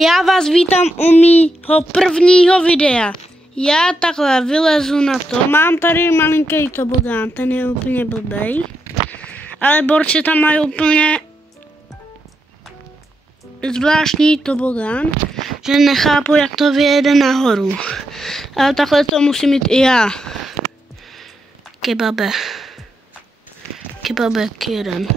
Já vás vítám u mýho prvního videa. Já takhle vylezu na to. Mám tady malinký tobogán, ten je úplně blbej. Ale borci tam mají úplně zvláštní tobogán, že nechápu, jak to vyjede nahoru. Ale takhle to musím mít i já. Kebabek jeden.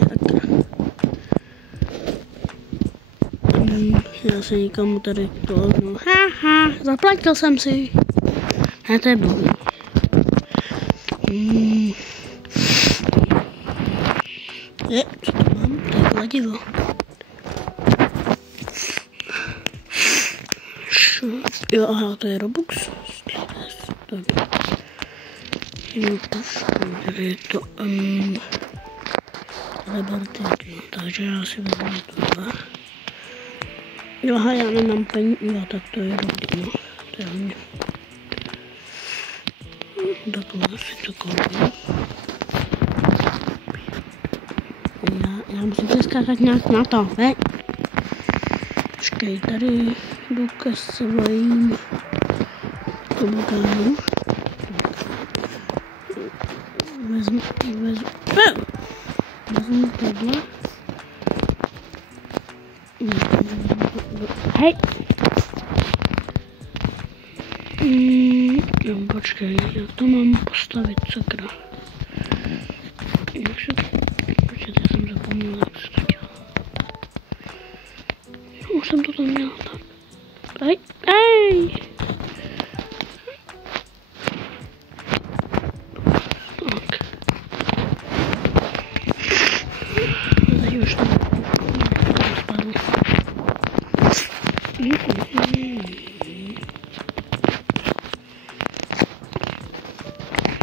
Já se nikomu tady tohnu. Haha, zaplatil jsem si. Na to je blbý. Co to mám? To je kladivo. Jo, aha, to je Robux. Tady je to takže já si vezmu tohle. Jo, aha, já nemám peníze, jo, tak to je dobrý, no. To je hodně. Takhle si to koupím. Já musím přeskákat nějak na to, ne? Počkej, tady jdu ke svým tobogánům. Vezmu tohle. Hej! Jo, počkej, jak to mám postavit, sakra. Počkej, já jsem zapomněl, jak se to dělá. Už jsem to tam měl, tak. Hej! Tak. Tady už to spadlo.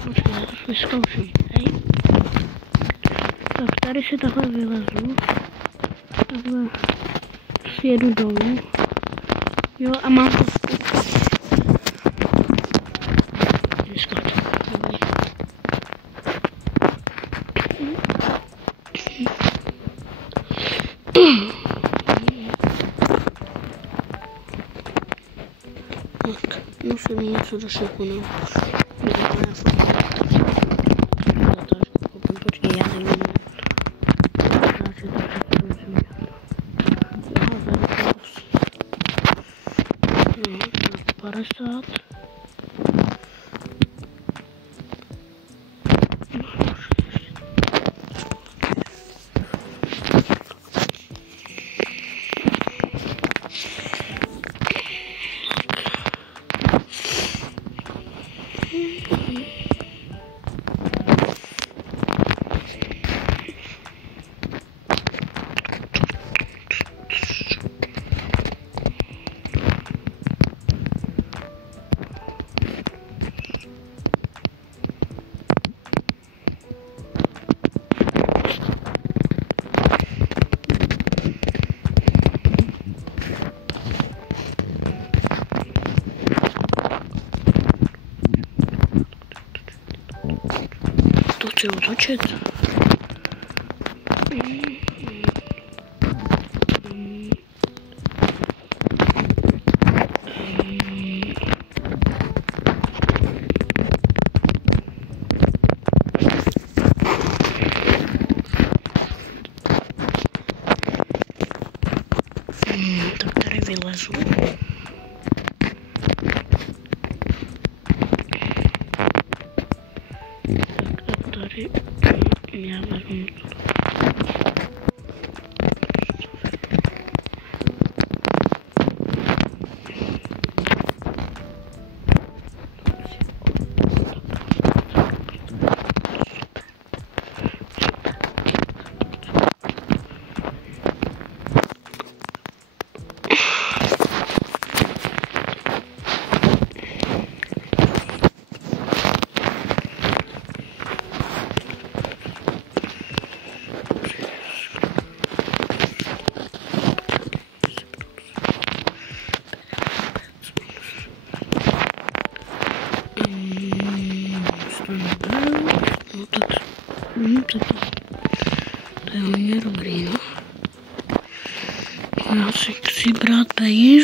Počkej, já to vyzkouším, hej. Tak tady si takhle vylezu. Takhle sjedu dolů. Jo, a mám to vyskočit. Tak, musím něco do šeku, no. Počkej, já nevím. 50. To chci otočit. Tak tady vylezu. Tady já vezmu to.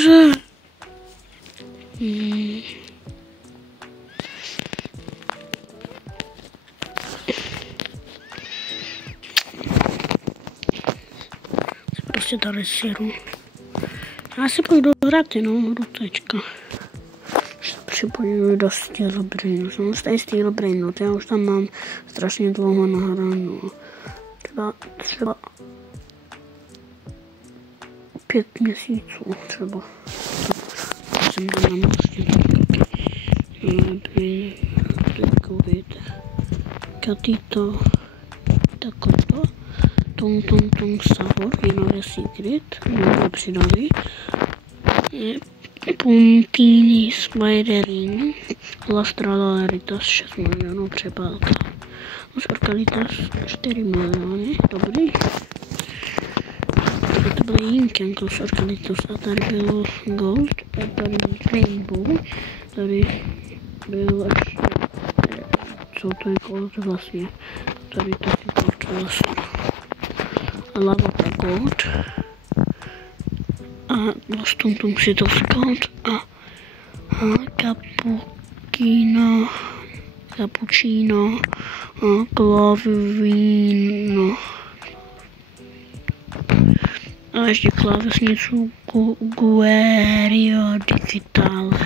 Bože. Prostě tady síru. Já si půjdu hrát jenom hru teďka. Připojuji do Steel Brainu. Jsem z Steel Brainu, já už tam mám strašně dlouho nahráno. Třeba 5 měsíců třeba. Jsem tam na Katito, taková, Tung Sahur, je nový secret, nové přidali. Pumpkiny Spiderin, Lastralaritas 6 milionů přepálka. Los Orcalitas 4 miliony, dobrý. To byl Yinkiang Los Orcalitas a tady byl Gold, a tady byl Rainbow, tady byl až, co to je Gold vlastně, tady taky Gold vlastně. A Lava Gold. A Los Tung Sitos Gold a Cappuccino a Klavino. A ještě klávesnicu Guerrio Digitale.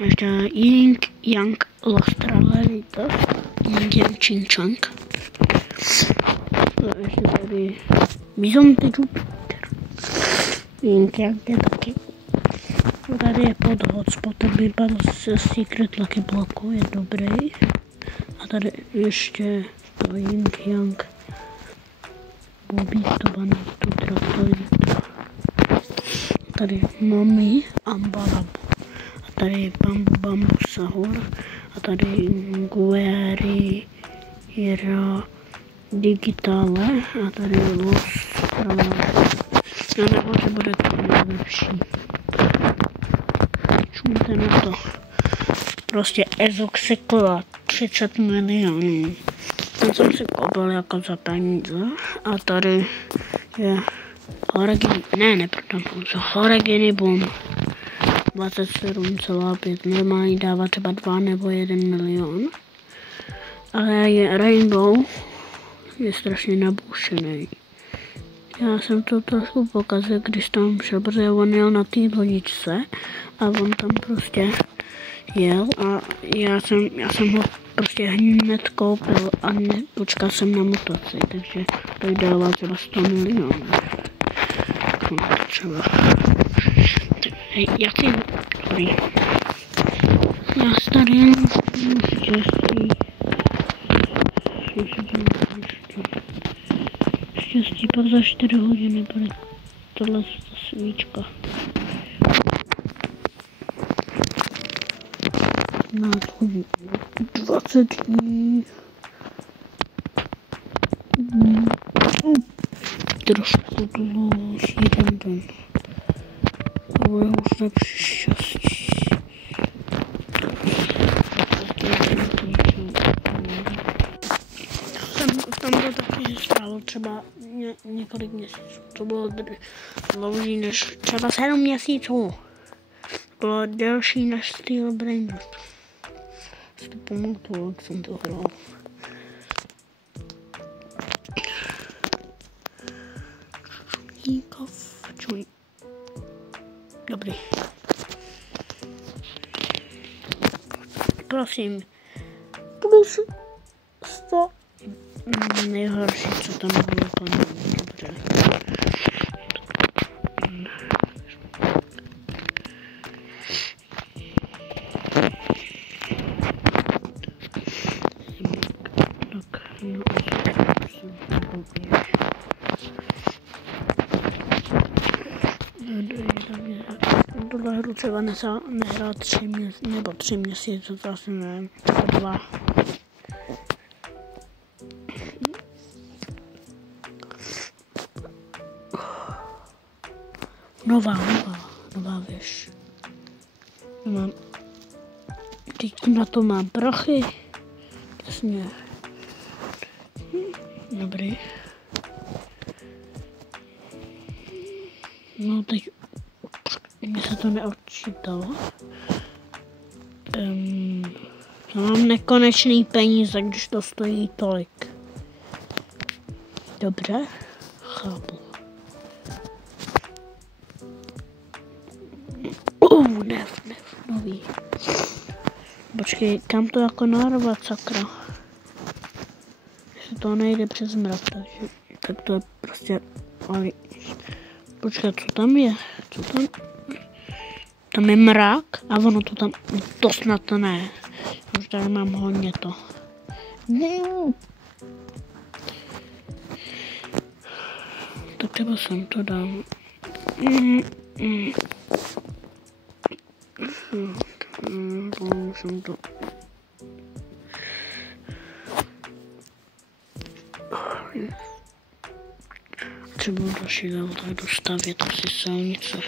A ještě Ying Yang Lastralaritas, Ying Yang Ching Chang. A ještě tady Bizonte Jupiter. Ying Yang je taky. Tady je pod hotspotem, vypadl se Secret Lucky bloku, je dobrý. A tady ještě to Ying Yang. Bobito, Banito, Traktorito. Tady Mami Ambalabu. A tady Bambu Sahur. A tady Guerrio Digitale. A tady Los Já nebo že bude to nejlepší. Čumte na to. Prostě Ezoxekla 30 milionů. Ten jsem si koupil jako za peníze. A tady je Horegini Bomb 27,5. Normální dává třeba 2 nebo 1 milion. Ale je Rainbow je strašně nabušený. Já jsem to trošku pokazil, když tam šel, protože on jel na té lodičce a on tam prostě jel a já jsem ho prostě hned koupil a počkal jsem na mutaci, takže to dává třeba 100 milionů. Třeba. Hej, já chci dobrý. Já tady jenom štěstí, pak za 4 hodiny bude tohle svíčka. Na 20 dní. Trošku dlouhý jeden den. Ale už lepší štěstí. Tam to taky stálo třeba několik měsíců. To bylo dlouhý než třeba 7 měsíců. Bylo delší než Steel Brain. Si to pamatuju, jak jsem to hrál. Čuj. Dobrý. Prosím. Plus 100. Nejhorší, co tam bylo, to nebylo dobře. Tuhle hru třeba nehrál 3 měsíce, nebo 3 měsíce, to asi nevím, 2. Nová věž. Teď na to mám prachy. Jasně. Dobrý. No teď mě se to neodčítalo. Já mám nekonečný peníze, když to stojí tolik. Dobře, chápu. Nový. Počkej, kam to jako narvat, sakra? Jestli to nejde přes mrak, takže tak to je prostě... Ale... Počkej, co tam je? Co tam? Tam je mrak a ono to tam... To snad to ne. Už tady mám hodně to. Tak třeba sem to dám. Jsem to... Třeba další level tak dostavět asi silnice.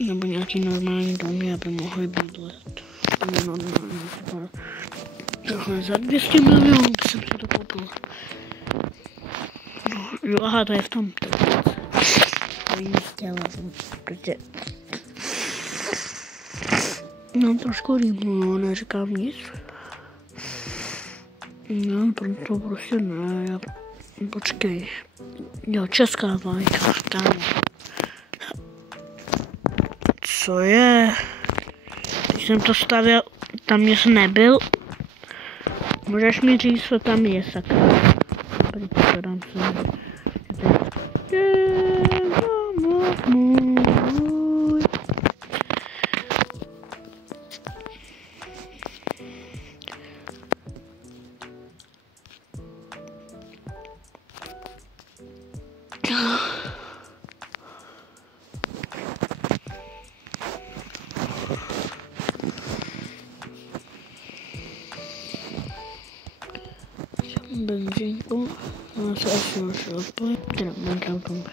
Nebo nějaký normální domy, aby mohli bydlet. Normální. Tohle za 200 milionů by jsem si to koupil. No, jo, aha, to je v tom. To ji nechtěla, protože... No, trošku rýmnu, neříkám nic. No, to prostě ne, já... Počkej. Jo, česká vlajka, tam. Co je? Když jsem to stavěl, tam nic nebyl. Můžeš mi říct, co tam je, sakra. Dobrý, to dám se. Benzínku, no se asi už odpojí, teda Minecraft dům,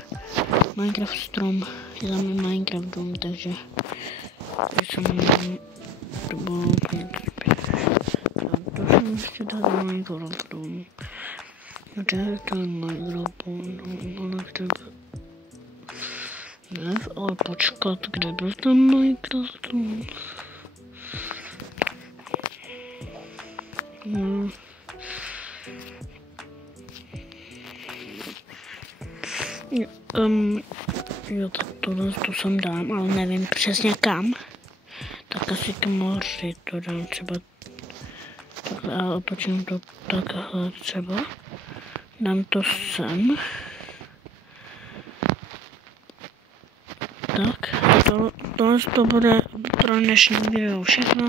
Minecraft strom, je tam i Minecraft dům, takže jsem to bylo úplně to jsem ještě dát Minecraft dům, kde je ten Minecraft dům, ale kde byl, ne, ale počkat, kde byl ten Minecraft dům, no. Jo, tak tohle to sem dám, ale nevím přesně kam. Tak asi k moři to dám třeba takhle a otočím to takhle třeba. Dám to sem. Tak, tohle to bude pro dnešní video všechno.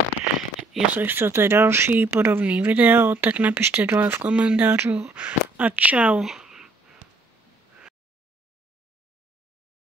Jestli chcete další podobný video, tak napište dole v komentáři a čau.